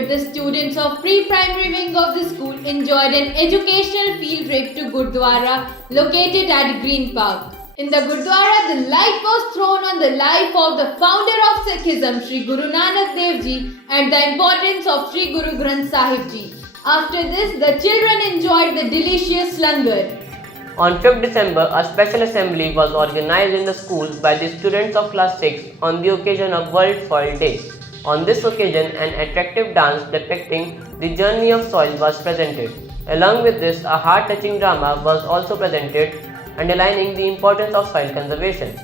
December, the students of pre-primary wing of the school enjoyed an educational field trip to Gurdwara located at Green Park. In the Gurdwara, the light was thrown on the life of the founder of Sikhism, Sri Guru Nanak Dev Ji, and the importance of Sri Guru Granth Sahib Ji. After this, the children enjoyed the delicious langar. On 5th December, a special assembly was organized in the school by the students of class 6 on the occasion of World Soil Day. On this occasion, an attractive dance depicting the journey of soil was presented. Along with this, a heart-touching drama was also presented, underlining the importance of soil conservation.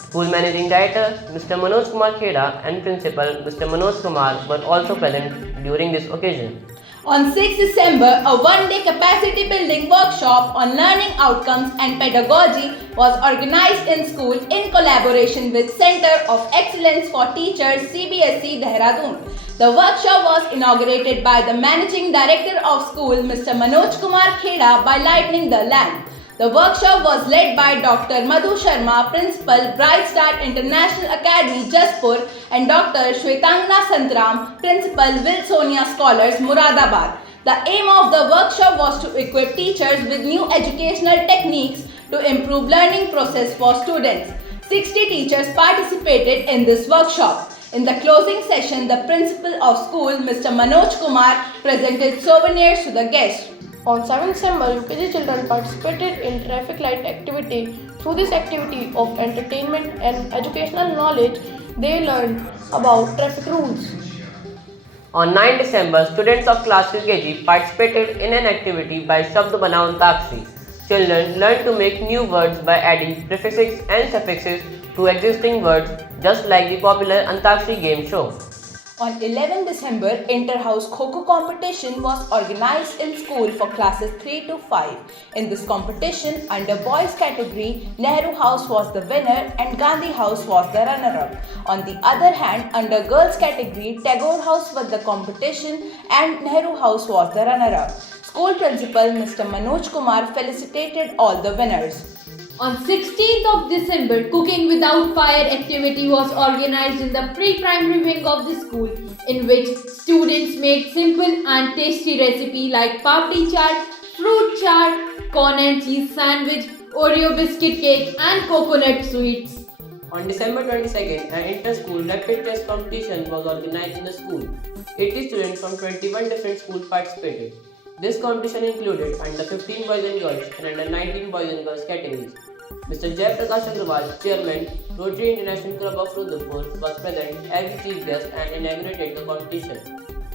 School Managing Director Mr. Manoj Kumar Kheda and Principal Mr. Manoj Kumar were also present during this occasion. On 6 December, a one-day capacity building workshop on learning outcomes and pedagogy was organized in school in collaboration with Center of Excellence for Teachers CBSE Dehradun. The workshop was inaugurated by the Managing Director of School Mr. Manoj Kumar Kheda by lighting the lamp. The workshop was led by Dr. Madhu Sharma, Principal, Bright Start International Academy, Jaspur, and Dr. Shwetangana Santram, Principal, Wilsonia Scholars, Muradabad. The aim of the workshop was to equip teachers with new educational techniques to improve learning process for students. 60 teachers participated in this workshop. In the closing session, the Principal of School, Mr. Manoj Kumar, presented souvenirs to the guests. On 7 December, UKG children participated in traffic light activity. Through this activity of entertainment and educational knowledge, they learned about traffic rules. On 9 December, students of class UKG participated in an activity by Shabd Banao Antakshari. Children learned to make new words by adding prefixes and suffixes to existing words, just like the popular Antakshari game show. On 11 December, inter-house Kho-Kho competition was organized in school for classes 3 to 5. In this competition, under boys category, Nehru House was the winner and Gandhi House was the runner-up. On the other hand, under girls category, Tagore House was the competition and Nehru House was the runner-up. School principal Mr. Manoj Kumar felicitated all the winners. On 16th of December, Cooking Without Fire activity was organized in the pre-primary wing of the school, in which students made simple and tasty recipes like papdi chaat, fruit chaat, corn and cheese sandwich, Oreo biscuit cake and coconut sweets. On December 22nd, an inter-school rapid test competition was organized in the school. 80 students from 21 different schools participated. This competition included under 15 boys and girls and under 19 boys and girls categories. Mr. Jai Prakash Agrawal, Chairman, Rotary International Club of Rudrapur, was present as the chief guest and inaugurated the competition.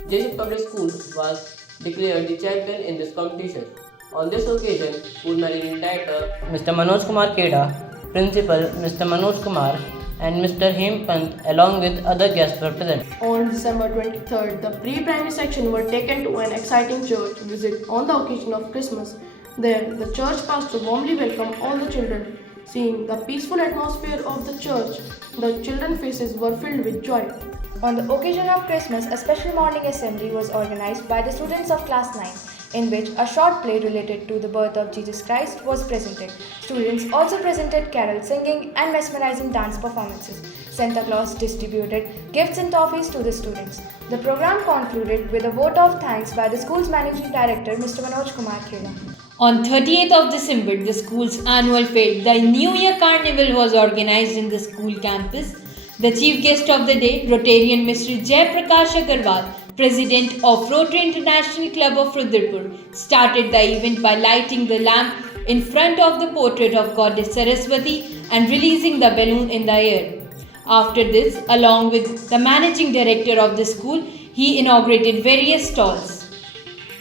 JC Public School was declared the champion in this competition. On this occasion, School Managing Director Mr. Manoj Kumar Kheda, Principal Mr. Manoj Kumar, and Mr. Hem Pant along with other guests were present. On December 23rd, the pre-primary section were taken to an exciting church visit on the occasion of Christmas. There, the church pastor warmly welcomed all the children. Seeing the peaceful atmosphere of the church, the children's faces were filled with joy. On the occasion of Christmas, a special morning assembly was organized by the students of class 9, in which a short play related to the birth of Jesus Christ was presented. Students also presented carol singing and mesmerizing dance performances. Santa Claus distributed gifts and toffees to the students. The program concluded with a vote of thanks by the school's managing director, Mr. Manoj Kumar Kheda. On 30th of December, the school's annual fair, the New Year Carnival, was organized in the school campus. The chief guest of the day, Rotarian Mr. Jai Prakash Agarwal, President of Rotary International Club of Rudrapur, started the event by lighting the lamp in front of the portrait of Goddess Saraswati and releasing the balloon in the air. After this, along with the managing director of the school, he inaugurated various stalls.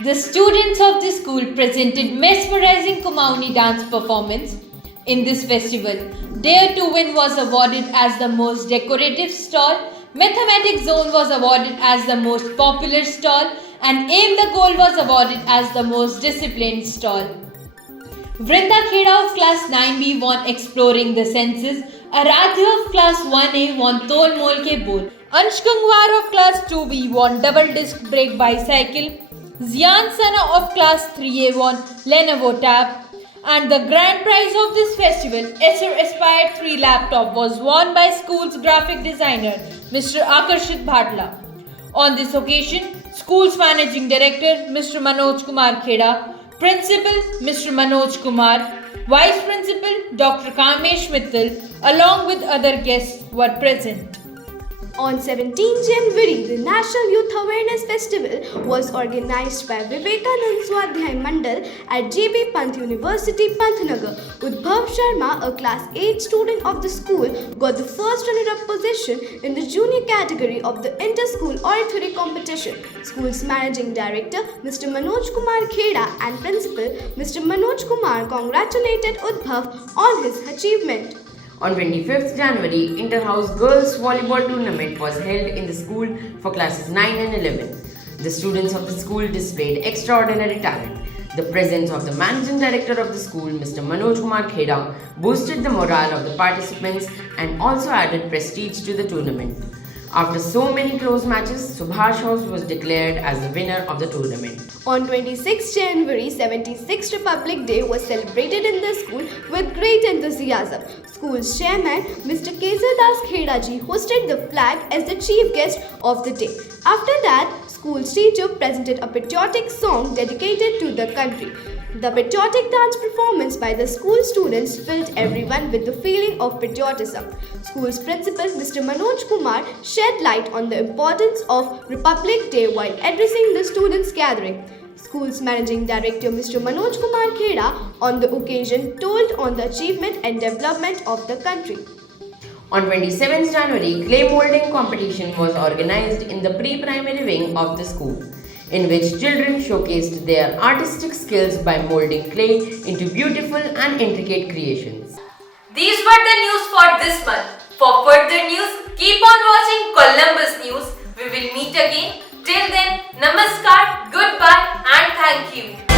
The students of the school presented mesmerizing Kumauni dance performance. In this festival, Dare to Win was awarded as the most decorative stall, Mathematics Zone was awarded as the most popular stall, and Aim the Goal was awarded as the most disciplined stall. Vrinda Kheda of class 9B won Exploring the Senses, Aradhya of class 1A won Tol Mol Ke Bol, Ansh Gangwar of class 2B won Double Disc Brake Bicycle, Zian Sana of class 3A won Lenovo Tab, and the grand prize of this festival, Acer Aspire 3 laptop, was won by school's graphic designer, Mr. Akarshit Bhatla. On this occasion, School's Managing Director Mr. Manoj Kumar Kheda, Principal Mr. Manoj Kumar, Vice Principal Dr. Kamesh Mittal, along with other guests were present. On 17 January, the National Youth Awareness Festival was organized by Vivekanand Swadhyay Mandal at JB Pant University, Pantnagar. Udbhav Sharma, a class 8 student of the school, got the first runner-up position in the junior category of the inter-school oratory competition. School's Managing Director, Mr. Manoj Kumar Kheda, and Principal, Mr. Manoj Kumar, congratulated Udbhav on his achievement. On 25th January, Inter-House Girls Volleyball Tournament was held in the school for classes 9 and 11. The students of the school displayed extraordinary talent. The presence of the Managing Director of the school, Mr. Manoj Kumar Kheda, boosted the morale of the participants and also added prestige to the tournament. After so many close matches, Subhash House was declared as the winner of the tournament. On 26 January, 76th Republic Day was celebrated in the school with great enthusiasm. School's chairman, Mr. Kesadas Khedaji, hosted the flag as the chief guest of the day. After that, school's teacher presented a patriotic song dedicated to the country. The patriotic dance performance by the school students filled everyone with the feeling of patriotism. School's principal, Mr. Manoj Kumar, shed light on the importance of Republic Day while addressing the students' gathering. School's Managing Director, Mr. Manoj Kumar Kheda, on the occasion told on the achievement and development of the country. On 27th January, clay molding competition was organized in the pre-primary wing of the school, in which children showcased their artistic skills by molding clay into beautiful and intricate creations. These were the news for this month. For further news, keep on watching Columbus News. We will meet again. Till then, namaskar, goodbye and thank you.